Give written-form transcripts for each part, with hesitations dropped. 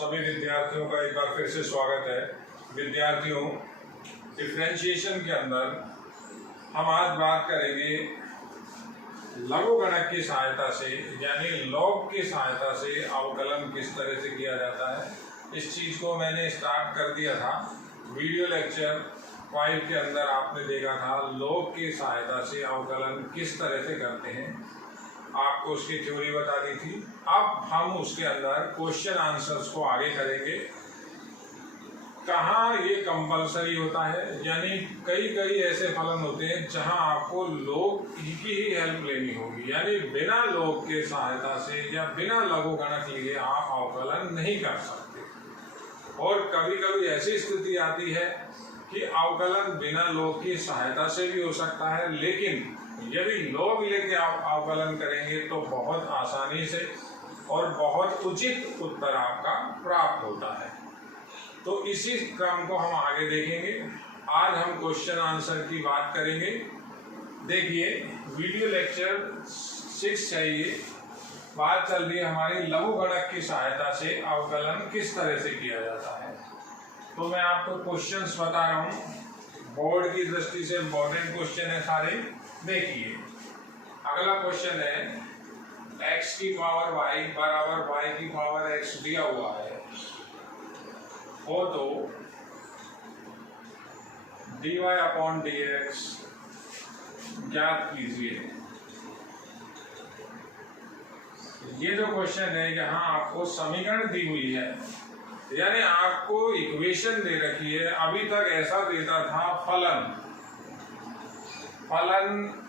सभी विद्यार्थियों का एक बार फिर से स्वागत है। विद्यार्थियों, डिफरेंशिएशन के अंदर हम आज बात करेंगे लघुगणक की सहायता से, यानी लॉग की सहायता से अवकलन किस तरह से किया जाता है। इस चीज़ को मैंने स्टार्ट कर दिया था वीडियो लेक्चर 5 के अंदर। आपने देखा था लॉग की सहायता से अवकलन किस तरह से करते हैं, आपको उसकी थ्योरी बता दी थी। अब हम उसके अंदर क्वेश्चन आंसर्स को आगे करेंगे। कहाँ ये कंपलसरी होता है, यानी कई ऐसे फलन होते हैं जहां आपको लॉग की ही हेल्प लेनी होगी, यानी बिना लॉग के सहायता से या बिना लघुगणक लिए आप अवकलन नहीं कर सकते। और कभी कभी ऐसी स्थिति आती है कि अवकलन बिना लॉग की सहायता से भी हो सकता है, लेकिन यदि लॉग लेके आप अवकलन करेंगे तो बहुत आसानी से और बहुत उचित उत्तर आपका प्राप्त होता है। तो इसी क्रम को हम आगे देखेंगे। आज हम क्वेश्चन आंसर की बात करेंगे। देखिए, वीडियो लेक्चर 6 है, ये बात चल रही है हमारी लघुगणक की सहायता से अवकलन किस तरह से किया जाता है। तो मैं आपको क्वेश्चंस बता रहा हूँ, बोर्ड की दृष्टि से इम्पोर्टेंट क्वेश्चन है सारे। देखिए, अगला क्वेश्चन है x की पावर y बराबर y की पावर x दिया हुआ है, हो तो dy अपॉन dx ज्ञात कीजिए। ये जो क्वेश्चन है, यहाँ आपको समीकरण दी हुई है, यानी आपको इक्वेशन दे रखी है। अभी तक ऐसा देता था फलन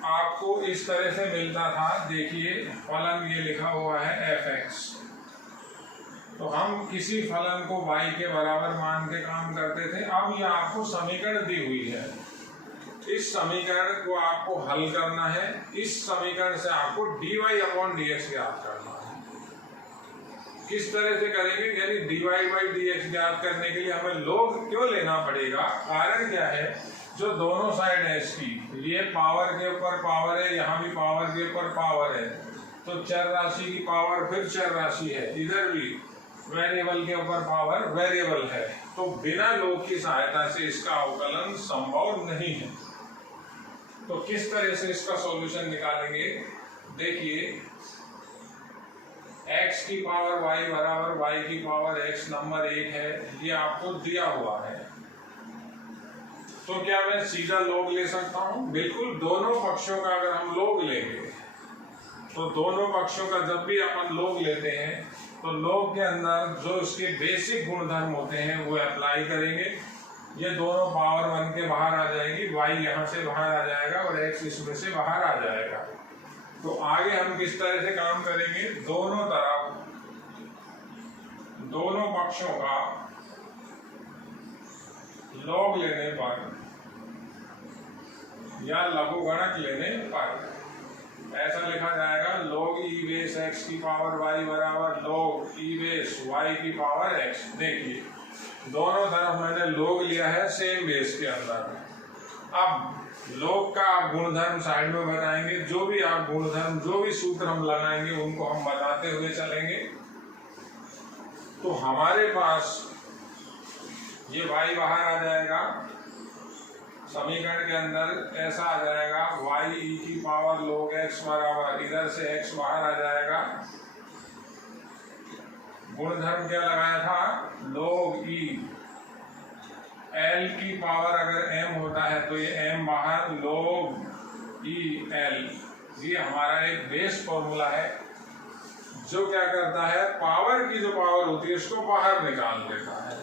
आपको इस तरह से मिलता था। देखिए, फलन ये लिखा हुआ है fx, तो हम किसी फलन को y के बराबर मान के काम करते थे। अब ये आपको समीकरण दी हुई है, इस समीकरण को आपको हल करना है। इस समीकरण से आपको dy अपॉन dx ज्ञात करना है। किस तरह से करेंगे, यानी dy बाई dx ज्ञात करने के लिए हमें log क्यों लेना पड़ेगा, कारण क्या है, जो दोनों साइड है इसकी, ये पावर के ऊपर पावर है, यहाँ भी पावर के ऊपर पावर है, तो चर राशि की पावर फिर चर राशि है, इधर भी वेरिएबल के ऊपर पावर वेरिएबल है। तो बिना लॉग की सहायता से इसका अवकलन संभव नहीं है। तो किस तरह से इसका सॉल्यूशन निकालेंगे, देखिए, x की पावर y बराबर y की पावर x नंबर 1 है, ये आपको दिया हुआ है। तो क्या मैं सीधा लॉग ले सकता हूं? बिल्कुल। दोनों पक्षों का अगर हम लॉग लेंगे तो दोनों पक्षों का जब भी अपन लॉग लेते हैं तो लॉग के अंदर जो इसके बेसिक गुणधर्म होते हैं वो अप्लाई करेंगे। ये दोनों पावर 1 के बाहर आ जाएगी, y यहाँ से बाहर आ जाएगा और x इसमें से बाहर आ जाएगा। तो आगे हम किस तरह से काम करेंगे, दोनों तरफ दोनों पक्षों का लॉग लेने पर या लघुगणक लेने पर ऐसा लिखा जाएगा, log e बेस x की पावर y बराबर log e बेस y की पावर x। देखिए, दोनों तरफ मैंने log लिया है सेम बेस के अंदर। अब log का आप गुणधर्म साइड में बताएंगे, जो भी आप गुणधर्म, जो भी सूत्र हम लगाएंगे उनको हम बताते हुए चलेंगे। तो हमारे पास ये y बाहर आ जाएगा, समीकरण के अंदर ऐसा आ जाएगा, y e की पावर log x बराबर, इधर से x बाहर आ जाएगा। गुणधर्म क्या लगाया था, log e, l की पावर अगर m होता है तो ये m बाहर, log e l। ये हमारा एक बेस फॉर्मूला है जो क्या करता है, पावर की जो पावर होती है उसको बाहर निकाल देता है।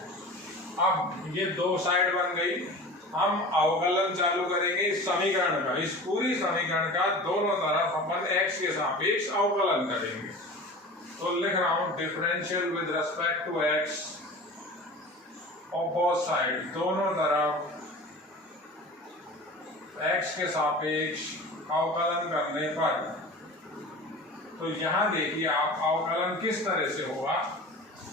अब ये दो साइड बन गई, हम अवकलन चालू करेंगे इस समीकरण का, इस पूरी समीकरण का दोनों तरफ अपन x के सापेक्ष अवकलन करेंगे। तो लिख रहा हूं, differential with respect to x of both side, दोनों तरफ x के सापेक्ष अवकलन करने पर। तो यहां देखिए, आप अवकलन किस तरह से होगा।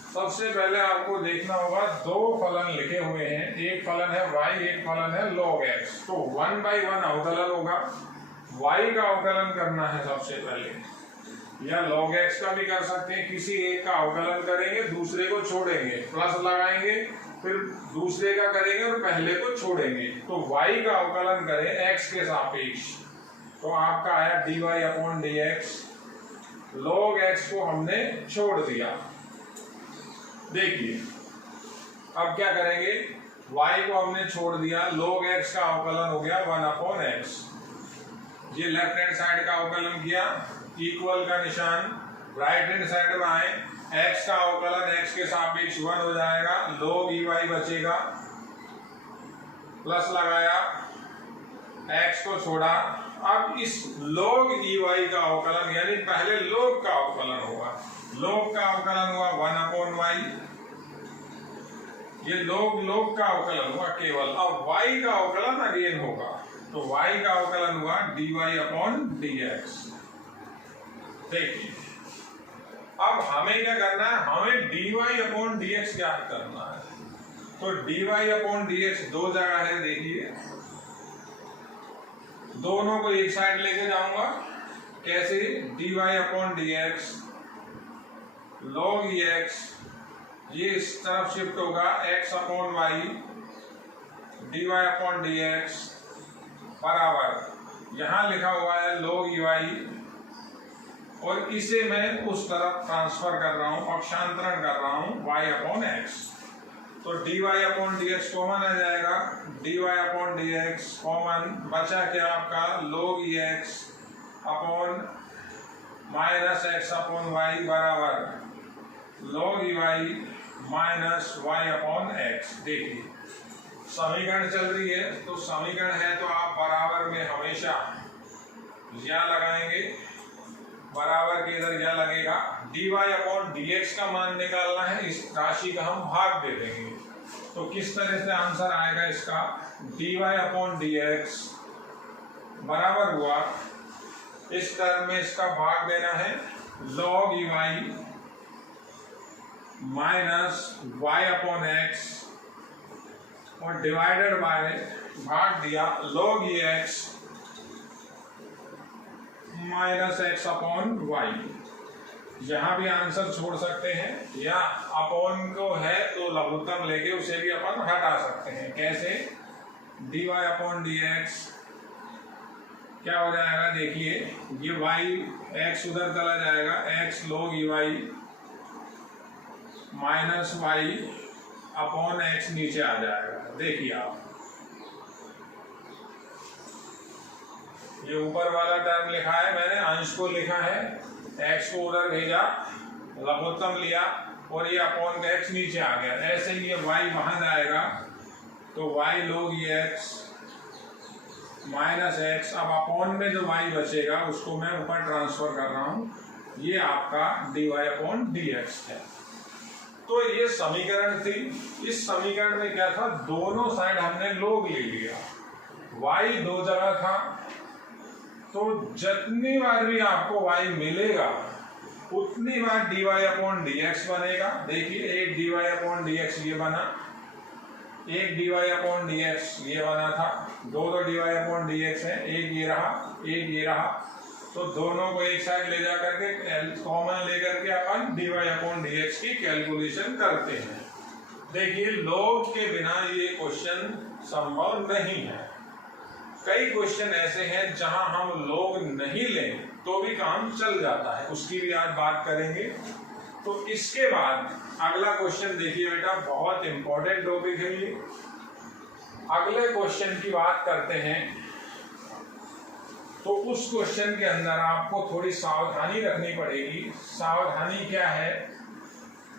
सबसे पहले आपको देखना होगा, दो फलन लिखे हुए हैं, एक फलन है y, एक फलन है log x। तो 1/1 अवकलन होगा, y का अवकलन करना है सबसे पहले। या log x का भी कर सकते हैं। किसी एक का अवकलन करेंगे, दूसरे को छोड़ेंगे, प्लस लगाएंगे, फिर दूसरे का करेंगे और पहले को छोड़ेंगे। तो y का अवकलन करें x के सापेक्ष, तो आपका आया dy upon dx। log x को हमने छोड़ दिया। देखिए अब क्या करेंगे, y को हमने छोड़ दिया, log x का अवकलन हो गया 1 अपॉन x। ये लेफ्ट हैंड साइड का अवकलन किया, इक्वल का निशान, राइट हैंड साइड में आए, x का अवकलन x के सापेक्ष 1 हो जाएगा, log ey बचेगा, प्लस लगाया, x को छोड़ा। अब इस log ey का अवकलन यानी पहले log का अवकलन होगा, log का अवकलन हुआ 1 अपॉन y, ये log का अवकलन हुआ केवल। अब y का अवकलन अगेन होगा, तो y का अवकलन हुआ dy अपॉन dx। देखिए अब हमें क्या करना है, हमें dy अपॉन dx ज्ञात करना है। तो dy अपॉन dx दो जगह है, देखिए दोनों को एक साइड लेके जाऊंगा। कैसे, dy upon dx log x, ये इस तरफ शिफ्ट होगा, x upon y dy upon dx बराबर, यहां लिखा हुआ है log ey, और इसे मैं उस तरफ ट्रांसफर कर रहा हूं, अक्षांतरण कर रहा हूं, y अपॉन x। तो dy अपॉन dx कॉमन आ जाएगा, dy अपॉन dx कॉमन बचा क्या आपका, log x upon minus x upon y बराबर log y minus y upon x। देखिए समीकरण चल रही है, तो समीकरण है तो आप बराबर में हमेशा या लगाएंगे, बराबर के इधर या लगेगा। dy अपॉन dx का मान निकालना है, इस राशि का हम भाग दे देंगे। तो किस तरह से आंसर आएगा इसका, dy अपॉन dx बराबर हुआ, इस टर्म में इसका भाग देना है log y minus y upon x, और डिवाइडेड बाय भाग दिया log x minus x upon y। यहाँ भी आंसर छोड़ सकते हैं, या अपॉन को है तो लघुत्तम लेके उसे भी अपन हटा सकते हैं। कैसे, dy अपॉन dx क्या हो जाएगा, देखिए ये y x उधर चला जाएगा, x log y minus y upon x नीचे आ जाएगा। देखिए आप ये ऊपर वाला टर्म लिखा है, मैंने अंश को लिखा है, x को उधर भेजा, लघुत्तम लिया, और ये अपॉन x नीचे आ गया। ऐसे ही ये y वहां जाएगा, तो y log x minus x, अब अपॉन में जो y बचेगा उसको मैं ऊपर ट्रांसफर कर रहा हूं, ये आपका dy अपॉन dx है। तो ये समीकरण थी। इस समीकरण में क्या था, दोनों साइड हमने log ले लिया, y दो जगह था, तो जितनी बार भी आपको y मिलेगा उतनी बार dy अपॉन dx बनेगा। देखिए एक dy अपॉन dx ये बना, एक dy अपॉन dx ये बना था, दो dy अपॉन dx है, एक ये रहा, एक ये रहा, तो दोनों को एक साइड ले जा करके कॉमन लेकर के अपन dy अपॉन dx की कैलकुलेशन करते हैं। देखिए log के बिना ये क्वेश्चन संभव नहीं है। कई क्वेश्चन ऐसे हैं जहां हम log नहीं लें तो भी काम चल जाता है, उसकी भी आज बात करेंगे। तो इसके बाद अगला क्वेश्चन देखिए बेटा, बहुत इंपॉर्टेंट टॉपिक है ये। अगले क्वेश्चन की बात करते हैं, तो उस क्वेश्चन के अंदर आपको थोड़ी सावधानी रखनी पड़ेगी। सावधानी क्या है,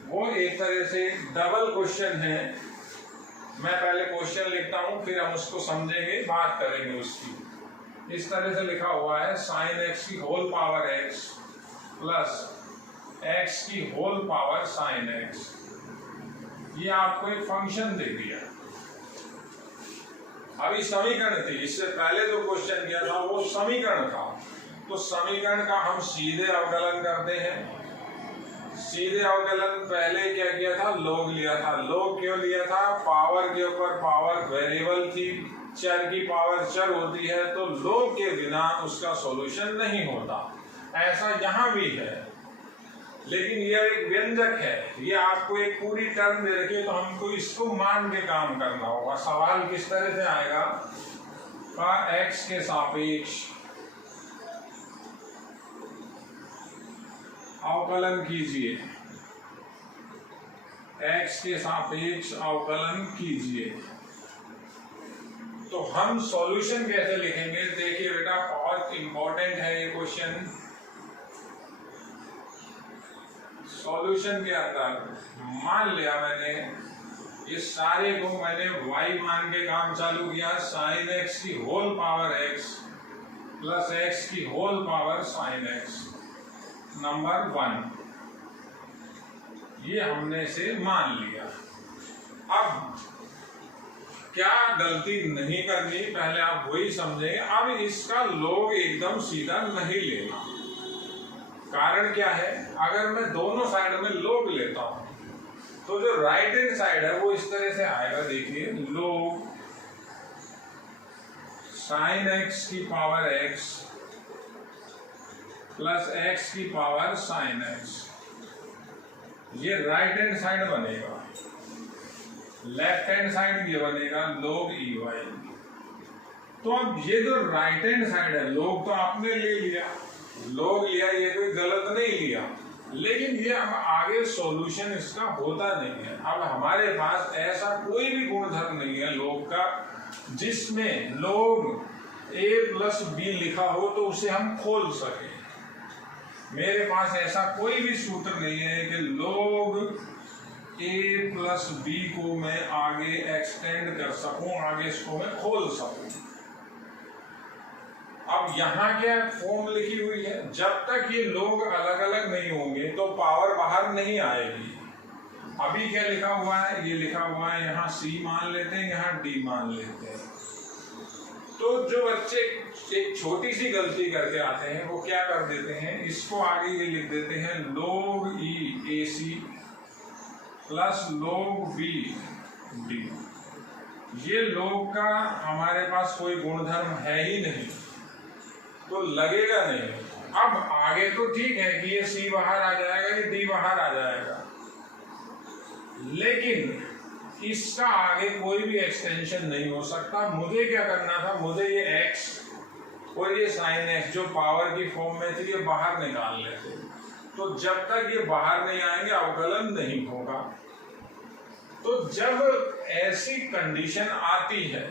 वो एक तरह से डबल क्वेश्चन है। मैं पहले क्वेश्चन लिखता हूं, फिर हम उसको समझेंगे, बात करेंगे उसकी। इस तरह से लिखा हुआ है, साइन एक्स की whole power x plus x की होल पावर साइन एक्स। ये आपको एक फंक्शन दे दिया। अभी समीकरण थी, इससे पहले जो क्वेश्चन किया था वो समीकरण था। तो समीकरण का हम सीधे अवकलन करते हैं। सीधे अवकलन पहले क्या किया था, log लिया था। log क्यों लिया था, पावर के ऊपर पावर वेरिएबल थी, चर की पावर चर होती है, तो log के बिना उसका सॉल्यूशन नहीं होता। ऐसा यहाँ भी है, लेकिन यह एक व्यंजक है। ये आपको एक पूरी टर्म दे रखी है, तो हमको इसको मान के काम करना होगा। सवाल किस तरह से आएगा, का x के सापेक्ष अवकलन कीजिए, x के सापेक्ष अवकलन कीजिए। तो हम सॉल्यूशन कैसे लिखेंगे, देखिए बेटा बहुत इंपॉर्टेंट है ये क्वेश्चन। सॉल्यूशन के अंदर मान लिया मैंने ये सारे को मैंने y मान के काम चालू किया, sin x की whole power x plus x की whole power sin x number 1, ये हमने से मान लिया। अब क्या गलती नहीं करनी, पहले आप वही समझेंगे। अब इसका log एकदम सीधा नहीं लेना। कारण क्या है, अगर मैं दोनों साइड में log लेता हूं तो जो राइट हैंड साइड है वो इस तरह से आएगा। देखिए log sin x की पावर x प्लस x की पावर sin x, ये राइट हैंड साइड बनेगा। लेफ्ट हैंड साइड ये बनेगा log ey। तो अब ये जो राइट हैंड साइड है, log तो आपने ले लिया, log लिया, ये कोई गलत नहीं लिया, लेकिन ये अब आगे सॉल्यूशन इसका होता नहीं है। अब हमारे पास ऐसा कोई भी गुणधर्म नहीं है log का जिसमें log a प्लस b लिखा हो तो उसे हम खोल सके। मेरे पास ऐसा कोई भी सूत्र नहीं है कि log a प्लस b को मैं आगे एक्सटेंड कर सकूं, आगे इसको मैं खोल सकूं। अब यहाँ क्या फॉर्म लिखी हुई है, जब तक ये log अलग अलग नहीं होंगे तो पावर बाहर नहीं आएगी। अभी क्या लिखा हुआ है, ये लिखा हुआ है यहाँ c मान लेते हैं, यहाँ d मान लेते हैं। तो जो बच्चे एक छोटी सी गलती करके आते हैं वो क्या कर देते हैं, इसको आगे ये लिख देते हैं log e ac plus log b d। ये log का हमारे पास कोई गुणधर्म है ही नहीं, तो लगेगा नहीं। अब आगे तो ठीक है कि ये c बाहर आ जाएगा, ये d बाहर आ जाएगा, लेकिन इसका आगे कोई भी एक्सटेंशन नहीं हो सकता। मुझे क्या करना था, मुझे ये x और ये sin x जो पावर की फॉर्म में थी ये बाहर निकाल लेते। तो जब तक ये बाहर नहीं आएंगे अवकलन नहीं होगा। तो जब ऐसी कंडीशन आती है,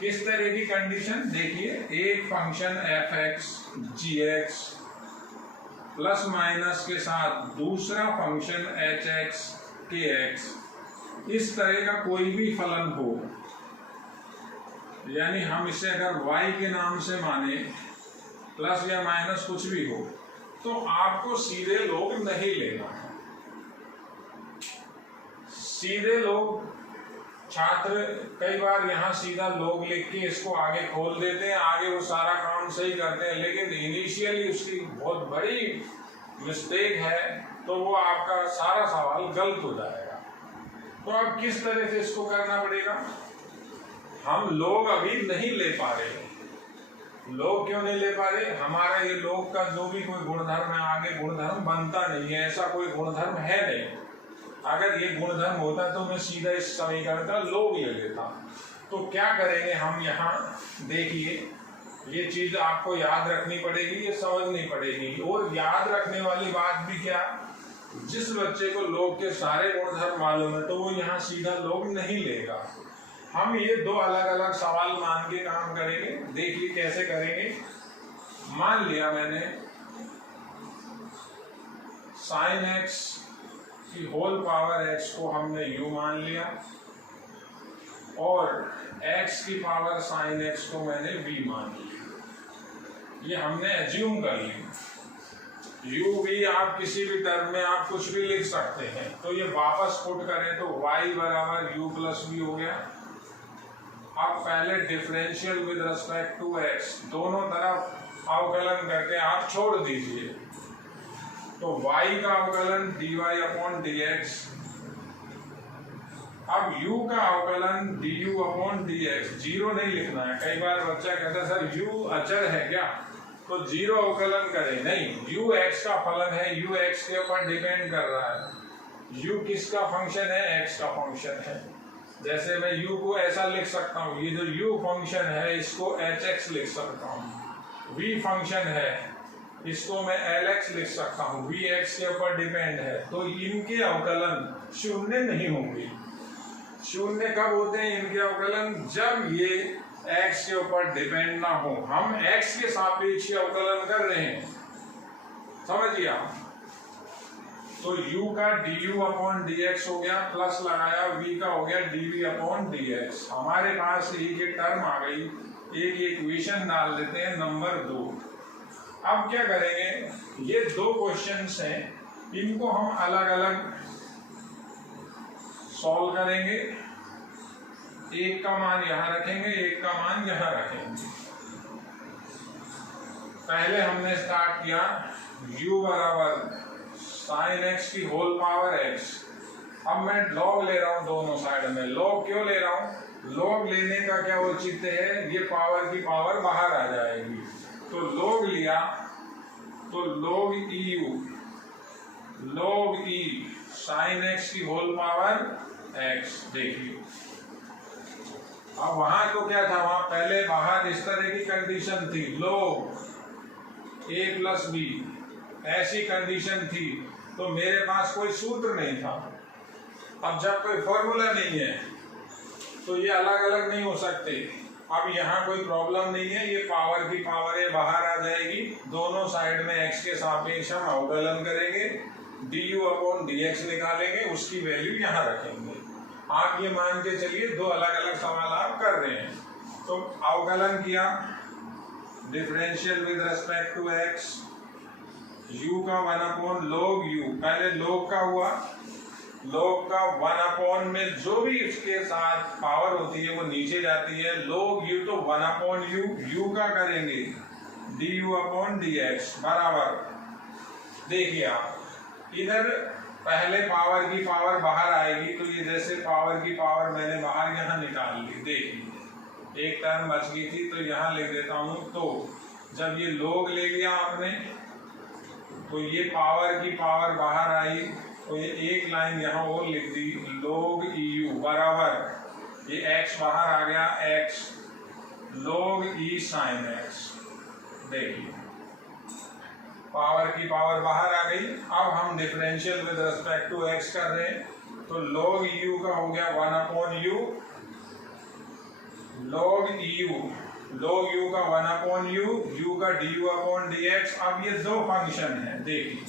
किस तरह की कंडीशन, देखिए एक function f(x) g(x) plus minus के साथ दूसरा फंक्शन h(x) k(x), इस तरह का कोई भी फलन हो, यानी हम इसे अगर y के नाम से माने, प्लस या माइनस कुछ भी हो, तो आपको सीधे log नहीं लेना है। सीधे log छात्र कई बार यहाँ सीधा log लिख के इसको आगे खोल देते हैं, आगे वो सारा काम सही करते हैं, लेकिन इनिशियली उसकी बहुत बड़ी मिस्टेक है, तो वो आपका सारा सवाल गलत हो जाएगा। तो अब किस तरह से इसको करना पड़ेगा, हम log अभी नहीं ले पा रहे। log क्यों नहीं ले पा रहे, हमारा ये log का जो भी कोई गुणधर्म है आगे गुणधर्म बनता नहीं है, ऐसा कोई गुणधर्म है नहीं। अगर ये गुणधर्म होता तो मैं सीधा इस समीकरण का log ले लेता। तो क्या करेंगे हम, यहाँ देखिए ये चीज आपको याद रखनी पड़ेगी, ये समझनी पड़ेगी। और याद रखने वाली बात भी क्या, जिस बच्चे को log के सारे गुणधर्म मालूम है तो वो यहाँ सीधा log नहीं लेगा। हम ये दो अलग अलग सवाल मान के काम करेंगे। देखिए कैसे करेंगे। मान लिया मैंने sin x की होल पावर x को हमने u मान लिया और x की पावर sin x को मैंने v मान लिया। ये हमने एज्यूम कर लिया। u v आप किसी भी टर्म में आप कुछ भी लिख सकते हैं। तो ये वापस पुट करें तो y बराबर u प्लस v हो गया। अब पहले differential with respect to x, दोनों तरफ अवकलन करके आप छोड़ दीजिए। तो y का अवकलन dy अपॉन dx, अब u का अवकलन du अपॉन dx। जीरो नहीं लिखना है। कई बार बच्चा कहता है सर u अचर है क्या, तो जीरो अवकलन करें नहीं, u x का फलन है, u x के ऊपर डिपेंड कर रहा है। u किसका फंक्शन है? x का फंक्शन है। जैसे मैं u को ऐसा लिख सकता हूँ, ये जो u फंक्शन है इसको hx लिख सकता हूँ। v फंक्शन है इसको मैं lx लिख सकता हूँ, v x के ऊपर डिपेंड है। तो इनके अवकलन शून्य नहीं होंगे। शून्य कब होते हैं इनके अवकलन? जब ये x के ऊपर डिपेंड ना हो। हम x के सापेक्ष अवकलन कर रहे हैं, समझिए आप। तो u का du अपॉन dx हो गया, प्लस लगाया v का हो गया dv अपॉन dx। हमारे पास एक ये टर्म आ गई, एक इक्वेशन डाल देते हैं नंबर 2। अब क्या करेंगे, ये दो क्वेश्चंस हैं, इनको हम अलग अलग सॉल्व करेंगे। एक का मान यहां रखेंगे, एक का मान यहां रखेंगे। पहले हमने स्टार्ट किया u बराबर साइन एक्स की होल पावर x। अब मैं लॉग ले रहा हूं दोनों साइड में। लॉग क्यों ले रहा हूं? लॉग लेने का क्या औचित्य है? ये पावर की पावर बाहर आ जाएगी। तो लॉग लिया तो log EU, log e sign x की होल पावर x। देखिए अब वहां तो क्या था, वहां पहले बाहर इस तरह की कंडीशन थी, log a प्लस b, ऐसी कंडीशन थी। तो मेरे पास कोई सूत्र नहीं था। अब जब कोई फॉर्मूला नहीं है तो ये अलग अलग नहीं हो सकते। अब यहाँ कोई प्रॉब्लम नहीं है, ये पावर की पावर है बाहर आ जाएगी। दोनों साइड में x के सापेक्ष हम अवकलन करेंगे, du अपॉन dx निकालेंगे, उसकी वैल्यू यहाँ रखेंगे। आप ये मान के चलिए दो अलग अलग सवाल आप कर रहे हैं। तो अवकलन किया, differential with respect to x, u का 1 अपॉन log u, पहले log का हुआ, log का 1 अपॉन में जो भी इसके साथ पावर होती है वो नीचे जाती है। log u तो 1 अपॉन u का करेंगे du अपॉन dx बराबर। देखिए आप इधर पहले पावर की पावर बाहर आएगी, तो ये जैसे पावर की पावर मैंने बाहर यहाँ निकाल ली। देखिए एक टर्म बच गई थी तो यहाँ लिख देता हूँ। तो जब ये log ले लिया आपने तो ये पावर की पावर बाहर आई, तो ये एक लाइन यहाँ और लिख दी, log EU बराबर, ये x बाहर आ गया, x log e sin x। देखिए पावर की पावर बाहर आ गई। अब हम differential with respect to x कर रहे हैं, तो log EU का हो गया 1 upon u, log EU, log u का 1 अपॉन u का du अपॉन dx। अब ये दो फंक्शन है, देखिए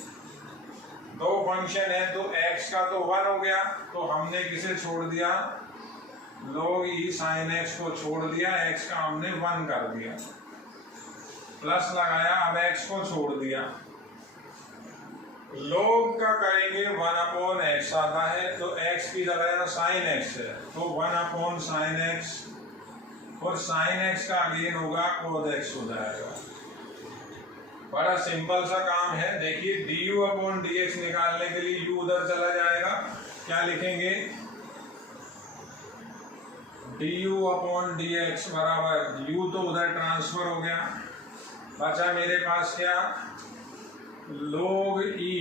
दो फंक्शन है, तो x का तो 1 हो गया, तो हमने किसे छोड़ दिया, log e sin x को छोड़ दिया, x का हमने 1 कर दिया, प्लस लगाया, अब x को छोड़ दिया। log का करेंगे 1 अपॉन x आता है, तो x की जगह sin x है, तो 1 अपॉन sin x, और sin x का अगेन होगा cos x हो जाएगा। बड़ा सिंपल सा काम है। देखिए du अपॉन dx निकालने के लिए u उधर चला जाएगा, क्या लिखेंगे, du अपॉन dx बराबर, u तो उधर ट्रांसफर हो गया, बचा मेरे पास क्या, log e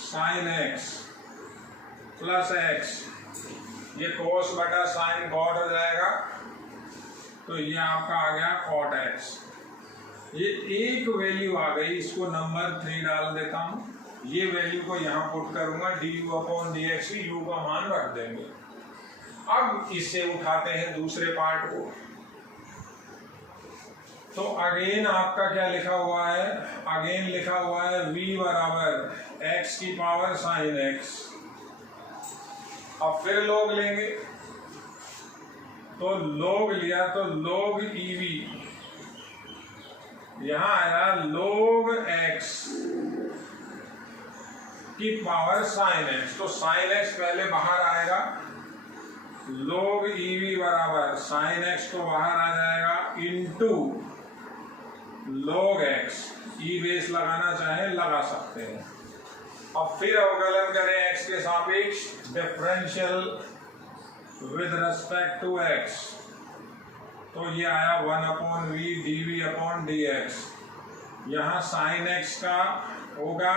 sin x plus x, ये cos बटा sin cot हो जाएगा, तो ये आपका आ गया cot x। ये एक वैल्यू आ गई, इसको नंबर 3 डाल देता हूं। ये वैल्यू को यहाँ पुट करूंगा, du अपॉन dx की u का मान रख देंगे। अब इससे उठाते हैं दूसरे पार्ट को। तो अगेन आपका क्या लिखा हुआ है, अगेन लिखा हुआ है v बराबर x की पावर sin x। अब फिर log लेंगे, तो log लिया तो log ev, यहां आया log x की पावर sin x, तो sin x पहले बाहर आएगा, log ev बराबर sin x तो बाहर आ जाएगा इनटू log x, ई बेस लगाना चाहे लगा सकते हैं। अब फिर अवकलन करें x के सापेक्ष, differential with respect to x, तो ये आया 1 upon v dv upon dx। यहाँ साइन एक्स का होगा,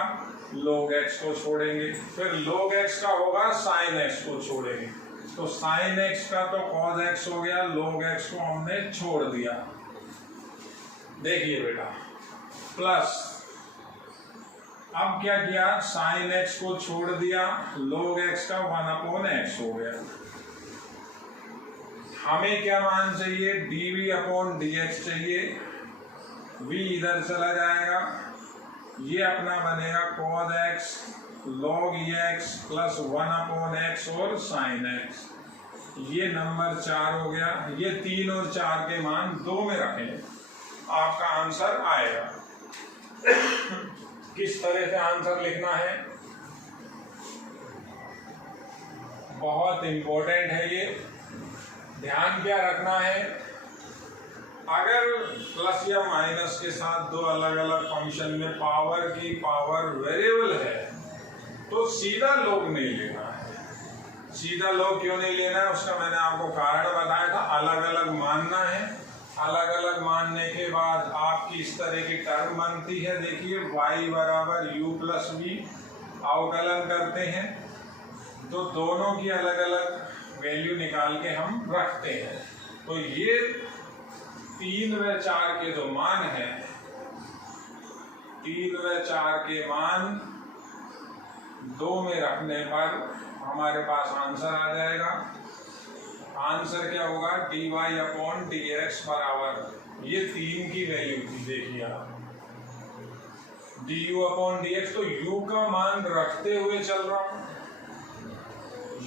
log x को छोड़ेंगे, फिर log x का होगा साइन x को छोड़ेंगे, तो साइन x का तो cos x हो गया, log x को हमने छोड़ दिया। देखिए बेटा, प्लस अब क्या किया, साइन x को छोड़ दिया, log x का 1/x हो गया। हमें क्या मान चाहिए, dv/dx चाहिए, v इधर चला जाएगा, ये अपना बनेगा cos x log x plus 1/x और sin x, ये नंबर 4 हो गया। ये 3 और 4 के मान 2 में रखें, आपका आंसर आएगा। किस तरह से आंसर लिखना है, बहुत इंपॉर्टेंट है ये, ध्यान क्या रखना है, अगर प्लस या माइनस के साथ दो अलग अलग फंक्शन में पावर की पावर वेरिएबल है तो सीधा log नहीं लेना है। सीधा log क्यों नहीं लेना है, उसका मैंने आपको कारण बताया था, अलग अलग मानना है। अलग अलग मानने के बाद आपकी इस तरह की टर्म बनती है, देखिए y बराबर u प्लस v, अवकलन करते हैं तो दोनों की अलग अलग वैल्यू निकाल के हम रखते हैं। तो ये 3 व 4 के जो मान है, 3 व 4 के मान 2 में रखने पर हमारे पास आंसर आ जाएगा। आंसर क्या होगा, dy/dx बराबर, ये 3 की वैल्यू थी, देखिए आप du/dx, तो u का मान रखते हुए चल रहा हूं,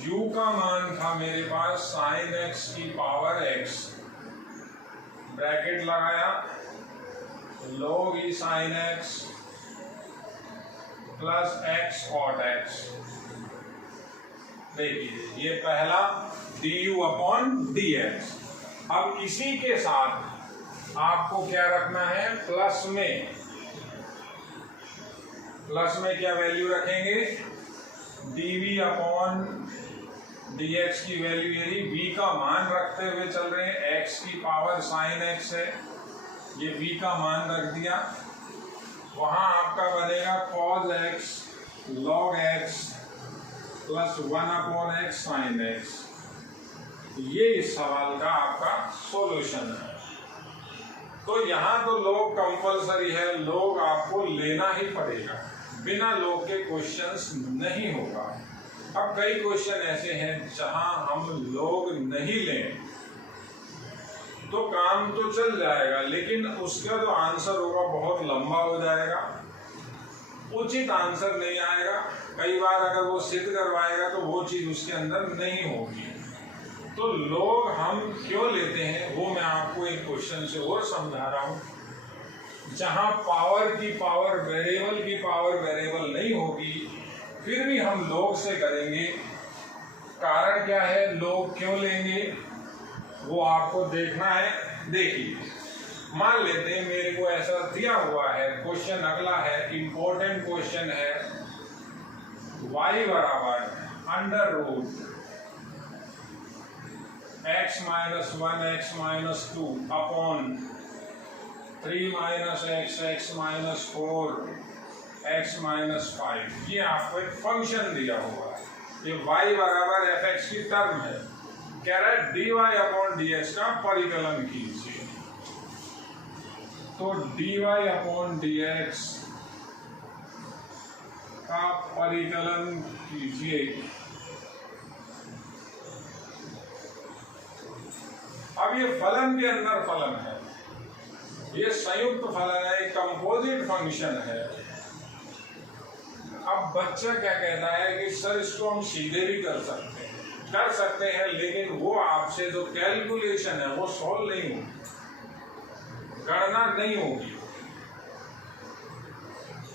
u का मान था मेरे पास sin x की पावर x, ब्रैकेट लगाया, log e sin x plus x cot x। देखिए ये पहला du/dx। अब इसी के साथ आपको क्या रखना है, प्लस में क्या वैल्यू रखेंगे, dv/dx की वैल्यू, यदि v का मान रखते हुए चल रहे हैं, x की पावर sin x है, ये v का मान रख दिया, वहां आपका बनेगा cos x log x plus 1/x sin x। ये इस सवाल का आपका सॉल्यूशन है। तो यहाँ तो log कंपलसरी है, log आपको लेना ही पड़ेगा, बिना log के क्वेश्चंस नहीं होगा। अब कई क्वेश्चन ऐसे हैं जहां हम log नहीं लें तो काम तो चल जाएगा, लेकिन उसका जो आंसर होगा बहुत लंबा हो जाएगा, उचित आंसर नहीं आएगा। कई बार अगर वो सिद्ध करवाएगा तो वो चीज उसके अंदर नहीं होगी। तो log हम क्यों लेते हैं वो मैं आपको एक क्वेश्चन से और समझा रहा हूं, जहां पावर की पावर वेरिएबल की पावर वेरिएबल नहीं होगी फिर भी हम log से करेंगे। कारण क्या है, log क्यों लेंगे वो आपको देखना है। देखिए, मान लेते हैं मेरे को ऐसा दिया हुआ है, क्वेश्चन अगला है, इंपॉर्टेंट क्वेश्चन है, y बराबर under root x-1x-2 upon 3-x-x-4 x-5, ये आपको एक फंक्शन दिया हुआ है, ये y बराबर fx की टर्म है, कह रहा है dy/dx का परिकलन कीजिए। तो dy/dx का परिकलन कीजिए। अब ये फलन के अंदर फलन है, ये संयुक्त फलन है, एक कंपोजिट फंक्शन है। अब बच्चा क्या कहता है कि सर इसको हम सीधे भी कर सकते हैं, लेकिन वो आपसे जो कैलकुलेशन है वो सॉल्व नहीं होगी, गणना नहीं होगी।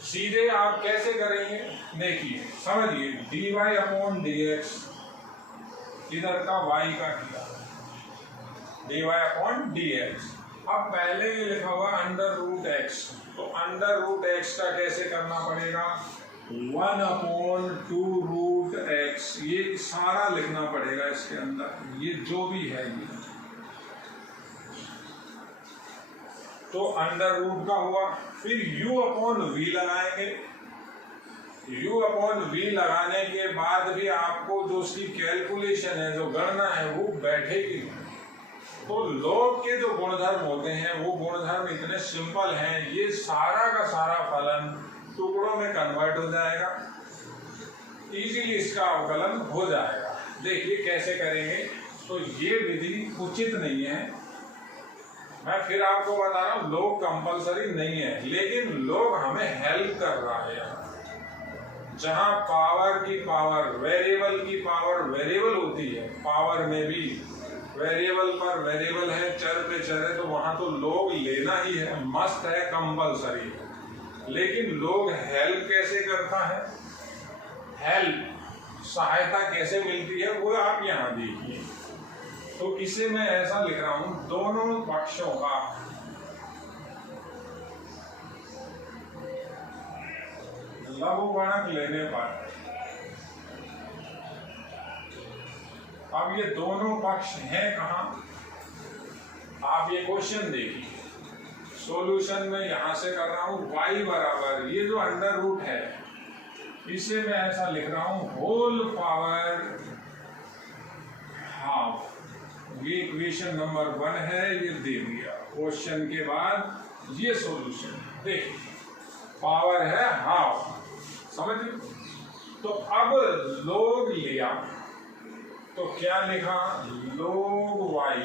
सीधे आप कैसे करेंगे, देखिए समझिए, dy/dx इधर का y का किया, dy/dx। अब पहले ये लिखा हुआ अंडर रूट x, तो अंडर रूट x का कैसे करना पड़ेगा, 1/2 रूट x, ये सारा लिखना पड़ेगा इसके अंदर, ये जो भी है ये तो अंडर रूट का हुआ, फिर u अपॉन v लगाएंगे। u अपॉन v लगाने के बाद भी आपको जो उसकी कैलकुलेशन है, जो गणना है, वो बैठेगी। तो log के जो गुणधर्म होते हैं वो गुणधर्म इतने सिंपल हैं, ये सारा का सारा फलन टुकड़ों में कन्वर्ट हो जाएगा, इजीली इसका अवकलन हो जाएगा। देखिए कैसे करेंगे। तो ये विधि उचित नहीं है, मैं फिर आपको बता रहा हूँ, log कंपलसरी नहीं है, लेकिन log हमें हेल्प कर रहा है। यहाँ जहाँ पावर की पावर, वेरिएबल की पावर वेरिएबल होती है, पावर में भी वेरिएबल पर वेरिएबल है, चर पे चर है, तो वहां तो log लेना ही है, मस्ट है, कंपलसरी है। लेकिन log हेल्प कैसे करता है, हेल्प सहायता कैसे मिलती है, वो आप यहाँ देखिए। तो इसे मैं ऐसा लिख रहा हूं, दोनों पक्षों का लघुगणक लेने पर, अब ये दोनों पक्ष हैं कहां, आप ये क्वेश्चन देखिए। सॉल्यूशन में यहां से कर रहा हूं y बराबर, ये जो अंडर रूट है इसे मैं ऐसा लिख रहा हूं होल पावर हाफ। ये इक्वेशन नंबर 1 है, ये दे दिया क्वेश्चन के बाद, ये सॉल्यूशन देखिए, पावर है हाफ, समझ। तो अब log लिया तो क्या लिखा, log y,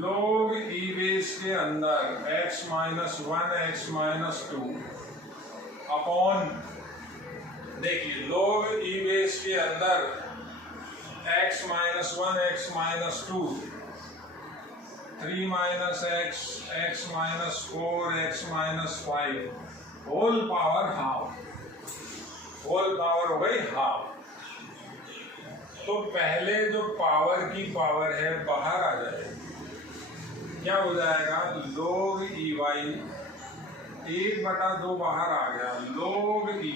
log e base के अंदर x minus 1 x minus 2 upon, देखिए log e बेस के अंदर x minus 1 x minus 2, 3 minus x x minus 4 x माइनस 5 whole power half, whole power हो गई हाफ। तो पहले जो पावर की पावर है बाहर आ जाएगी, क्या हो जाएगा, log e y 1/2 बाहर आ गया, log e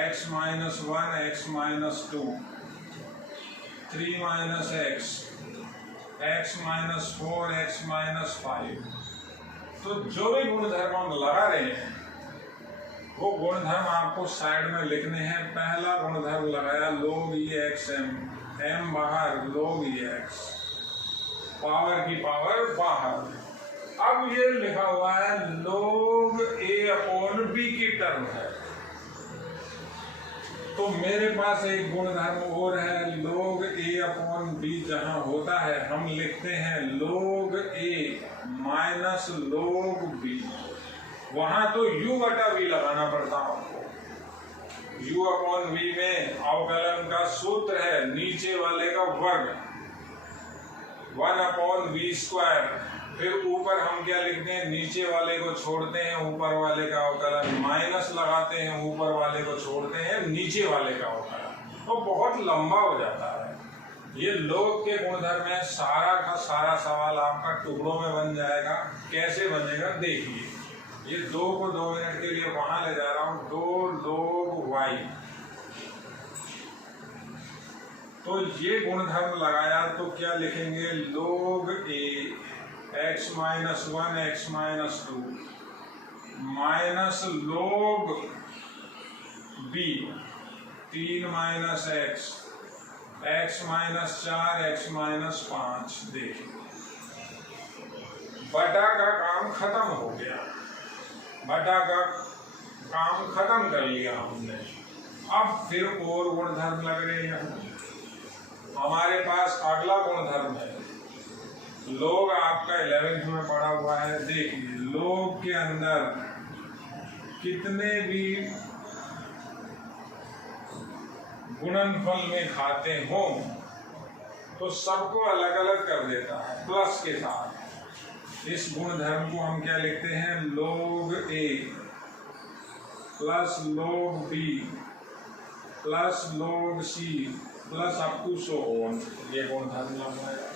x minus 1 x minus 2, 3 minus x minus 4 x माइनस 5। तो जो भी गुणधर्म हम लगा रहे हैं वो गुणधर्म आपको साइड में लिखने हैं। पहला गुणधर्म लगाया log e x m बाहर, log e x, पावर की पावर बाहर। अब ये लिखा हुआ है log a अपॉन b की टर्म है, तो मेरे पास एक गुणधर्म और है log a अपॉन b, जहां होता है हम लिखते हैं log a minus log b, वहां तो u बटा v लगाना पड़ता आपको। u अपॉन v में अवकलन का सूत्र है नीचे वाले का वर्ग, 1 अपॉन v स्क्वायर, फिर ऊपर हम क्या लिखते हैं, नीचे वाले को छोड़ते हैं, ऊपर वाले का अवकलन, माइनस लगाते हैं, ऊपर वाले को छोड़ते हैं, नीचे वाले का अवकलन, तो बहुत लंबा हो जाता है। ये log के गुणधर्म है, सारा का सारा सवाल आपका टुकड़ों में बन जाएगा। कैसे बनेगा देखिए, ये 2 को 2 मिनट के लिए वहां ले जा रहा हूं, 2 log y, तो ये गुणधर्म लगाया तो क्या लिखेंगे, log a x minus 1 x minus 2 minus log b 3 minus x minus 4 x माइनस 5। देखिए बटा का काम खत्म हो गया, बटा का काम खत्म कर लिया हमने। अब फिर और गुणधर्म लग रहे हैं हमारे पास। अगला गुणधर्म है log, आपका 11th में पढ़ा हुआ है। देखिए log के अंदर कितने भी गुणनफल में खाते हो तो सबको अलग अलग कर देता है प्लस के साथ। इस गुणधर्म को हम क्या लिखते हैं, log a plus log b plus log c plus up to so on, ये गुणधर्म लगाएगा।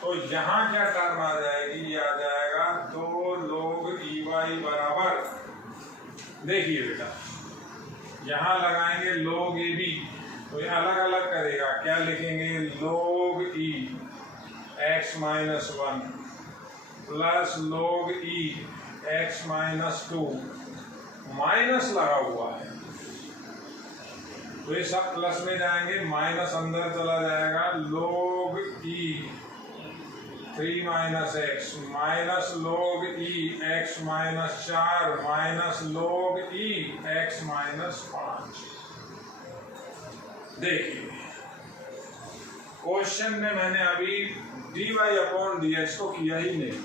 तो यहाँ क्या टर्म आ जाएगी, ये आ जाएगा 2 log e y बराबर, देखिए बेटा यहाँ लगाएंगे log a b, तो ये अलग अलग करेगा, क्या लिखेंगे, log e x minus 1 plus log e x minus 2 minus लगा हुआ है तो ये सब प्लस में जाएंगे, माइनस अंदर चला जाएगा, log e 3 minus x minus log e x minus 4 minus log e x माइनस 5। देखिए क्वेश्चन में मैंने अभी dy अपॉन dx को किया ही नहीं,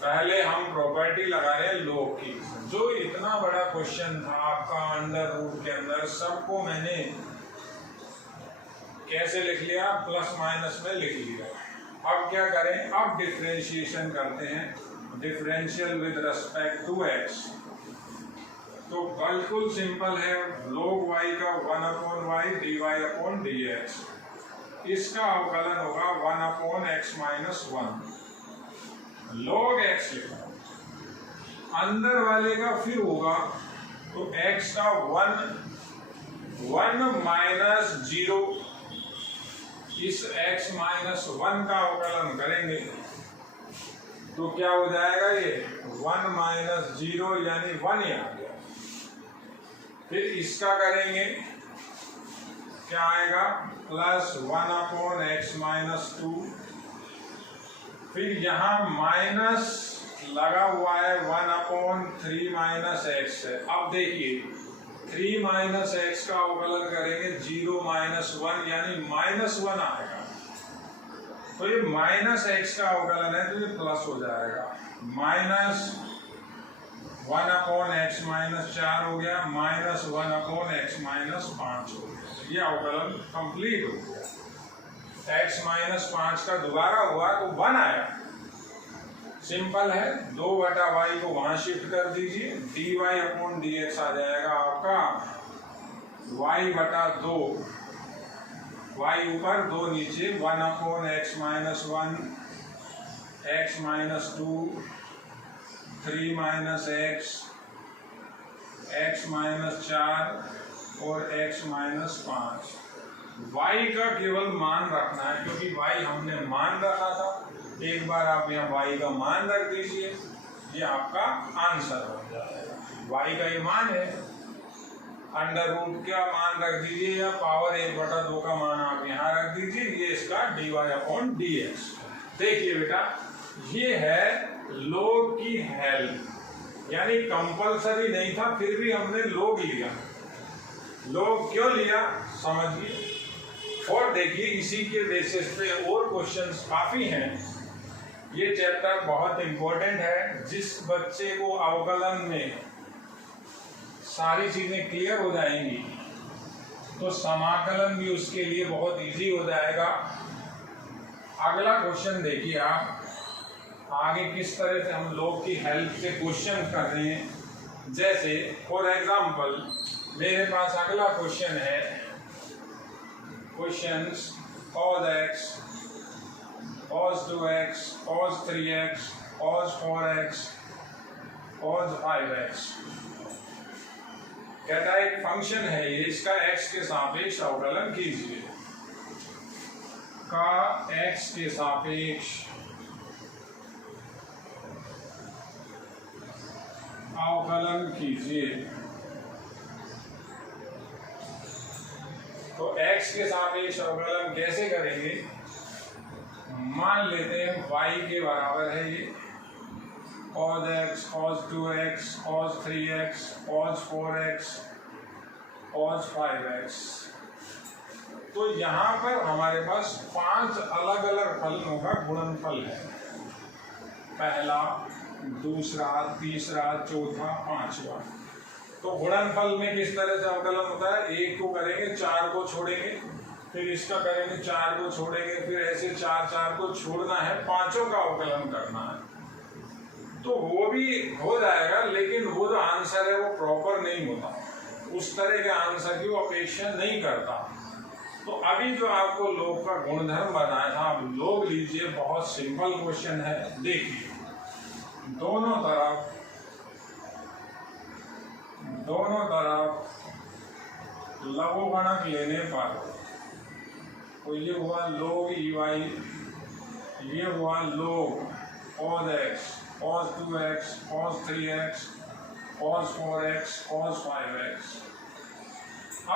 पहले हम प्रॉपर्टी लगा रहे हैं log की। जो इतना बड़ा क्वेश्चन था आपका अंडर रूट के अंदर, सबको मैंने कैसे लिख लिया, प्लस माइनस में लिख लिया। अब क्या करें, अब डिफरेंशिएशन करते हैं, differential with respect to x। तो बिल्कुल सिंपल है, log y का 1 upon y dy upon dx, इसका अवकलन होगा 1 upon x minus 1 log x लिखा, अंदर वाले का फिर होगा तो x का 1 माइनस 0, इस x माइनस 1 का अवकलन करेंगे तो क्या हो जाएगा, ये 1 माइनस 0 यानी 1 ही आ गया। फिर इसका करेंगे, क्या आएगा, प्लस 1 अपॉन x माइनस 2, फिर यहाँ माइनस लगा हुआ है 1 अपॉन 3 माइनस एक्स है। अब देखिए 3 माइनस एक्स का अवकलन करेंगे 0 माइनस 1 यानी माइनस 1 आएगा, तो ये माइनस एक्स का अवकलन है तो ये प्लस हो जाएगा, माइनस 1 अपॉन एक्स माइनस 4 हो गया, माइनस 1 अपॉन एक्स माइनस 5 हो गया, ये अवकलन कंप्लीट हो गया। एक्स माइनस 5 का दोबारा हुआ तो 1 आया, सिंपल है, 2 बटा वाई को वहां शिफ्ट कर दीजिए, dy अपॉन dx आ जाएगा आपका y बटा 2, y ऊपर 2 नीचे, 1 upon x minus 1 x minus 2 3 minus x minus 4 और x माइनस 5। y का केवल मान रखना है क्योंकि y हमने मान रखा था, एक बार आप यहाँ y का मान रख दीजिए, ये आपका आंसर बन जाएगा। y का ये मान है, अंडर रूट का मान रख दीजिए या पावर 1/2 का मान आप यहाँ रख दीजिए, ये इसका dy अपॉन dx। देखिए बेटा ये है log की हेल्प, यानी कंपलसरी नहीं था फिर भी हमने log लिया। log क्यों लिया समझिए, और देखिए इसी के बेसिस पे और क्वेश्चंस काफी हैं। ये चैप्टर बहुत इंपॉर्टेंट है, जिस बच्चे को अवकलन में सारी चीजें क्लियर हो जाएंगी तो समाकलन भी उसके लिए बहुत इजी हो जाएगा। अगला क्वेश्चन देखिए आप, आगे किस तरह से हम लोग की हेल्प से क्वेश्चन कर रहे हैं। जैसे फॉर एग्जांपल मेरे पास अगला क्वेश्चन है, questions cos x, cos 2x, cos 3x, cos 4x, cos 5x। कहता है एक फंक्शन है ये, इसका x के सापेक्ष अवकलन कीजिए, का x के सापेक्ष अवकलन कीजिए। तो x के सापेक्ष अवकलन कैसे करेंगे, मान लेते हैं y के बराबर है ये cos x, cos 2x, cos 3x, cos 4x, cos 5x। तो यहाँ पर हमारे पास 5 अलग अलग फलनों का गुणनफल है, पहला, दूसरा, तीसरा, चौथा, पांचवा। तो गुणनफल में किस तरह से अवकलन होता है, 1 को करेंगे 4 को छोड़ेंगे, फिर इसका करेंगे 4 को छोड़ेंगे, फिर ऐसे 4 को छोड़ना है, पांचों का अवकलन करना है। तो वो भी हो जाएगा, लेकिन वो जो आंसर है वो प्रॉपर नहीं होता, उस तरह के आंसर की वो अपेक्षा नहीं करता। तो अभी जो आपको log का गुणधर्म बनाया था, आप log लीजिए, बहुत सिंपल क्वेश्चन है। देखिए दोनों तरफ लघुगणक लेने पर, तो ये हुआ log EY, ये हुआ log cos x, cos 2x, cos 3x, cos 4x, cos 5x।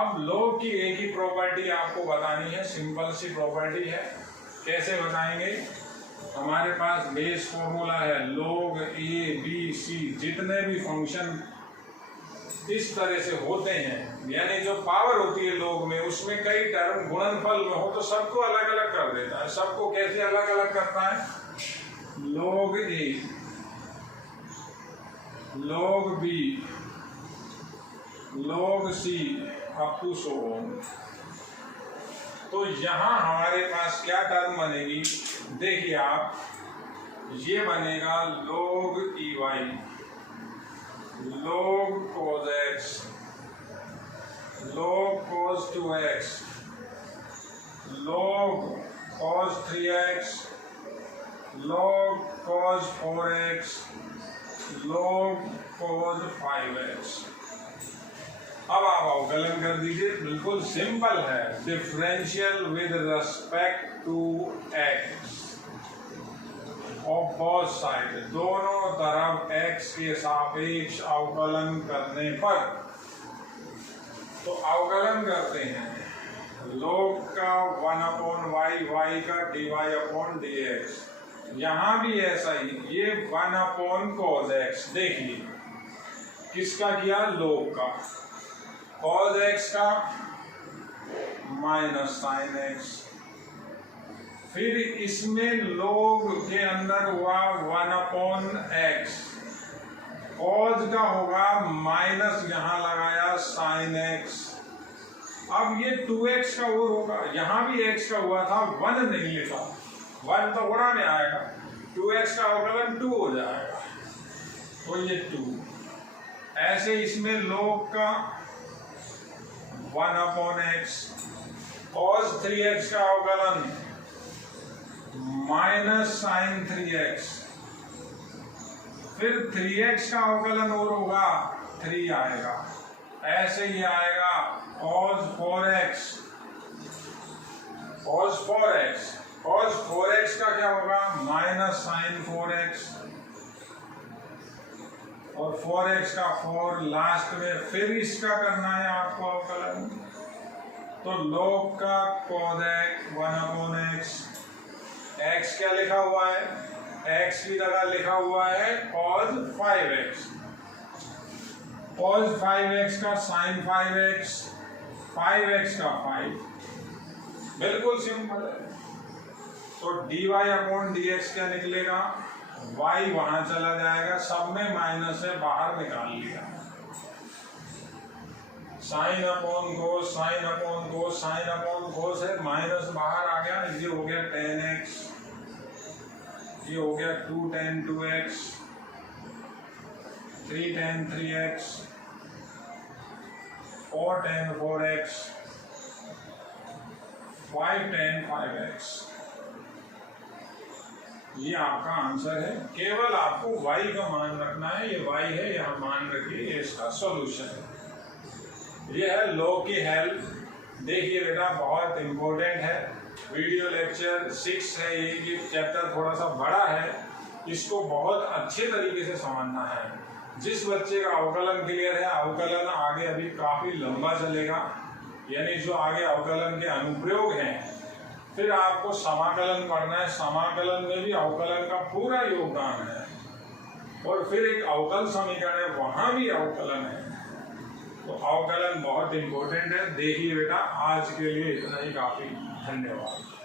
अब log की एक ही प्रॉपर्टी आपको बतानी है, सिंपल सी प्रॉपर्टी है। कैसे बताएंगे? हमारे पास बेस फॉर्मूला है log a b c, जितने भी फंक्शन इस तरह से होते हैं, यानी जो पावर होती है log में, उसमें कई टर्म गुणनफल में हो तो सबको अलग अलग कर देता है। सबको कैसे अलग अलग करता है? log a, log b, log c up to so on. तो यहां हमारे पास क्या टर्म बनेगी? देखिए आप, ये बनेगा log ey, log cos x, log cos 2x, log cos 3x, log cos 4x, log cos 5x। अब आप अवकलन कर दीजिए, बिल्कुल सिंपल है। Differential with respect to x of both side, दोनों तरफ x के सापेक्ष अवकलन करने पर, तो अवकलन करते हैं log का 1/y, y का dy/dx। यहां भी ऐसा ही, ये 1/cos x। देखिए किसका किया? log का। cos x का माइनस साइन x, फिर इसमें log के अंदर हुआ 1/x, cos का होगा माइनस, यहां लगाया साइन x। अब ये 2x का और होगा, यहां भी x का हुआ था, 1 नहीं लिखा, 1 तो गुणा में आएगा, 2x का अवकलन 2 हो जाएगा, तो ये 2। ऐसे इसमें log का 1/x, cos 3x का अवकलन माइनस साइन 3x, फिर 3x का अवकलन और होगा 3 आएगा। ऐसे ही आएगा cos 4x, cos 4x, cos 4x का क्या होगा? माइनस साइन 4x, और 4x का 4 लास्ट में, फिर इसका करना है आपको अवकलन। तो log का cos 1/x, x क्या लिखा हुआ है? x की जगह लिखा हुआ है cos 5x, cos 5x का sin 5x, 5x का 5, बिल्कुल सिंपल है। तो dy/dx क्या निकलेगा? y वहां चला जाएगा, सब में माइनस है, बाहर निकाल लिया। साइन अपॉन कोस, साइन अपॉन कोस, साइन अपॉन कोस है, माइनस बाहर आ गया, ये हो गया 10x, ये हो गया 2 tan 2x, 3 tan 3x, 4 tan 4x, 5 tan 5x। ये आपका आंसर है। केवल आपको y का मान रखना है, ये y है, यह मान रखिए, ये इसका सॉल्यूशन है। ये है log की हेल्प। देखिए बेटा, बहुत इंपॉर्टेंट है। वीडियो लेक्चर 6 है, ये चैप्टर थोड़ा सा बड़ा है, इसको बहुत अच्छे तरीके से समझना है। जिस बच्चे का अवकलन क्लियर है, अवकलन आगे अभी काफी लंबा चलेगा, यानी जो आगे अवकलन के अनुप्रयोग हैं, फिर आपको समाकलन पढ़ना है, समाकलन में भी अवकलन का पूरा योगदान है, और फिर एक अवकल समीकरण है, वहां भी अवकलन है। तो अवकलन बहुत इंपॉर्टेंट है। देखिए बेटा, आज के लिए इतना ही काफी। धन्यवाद।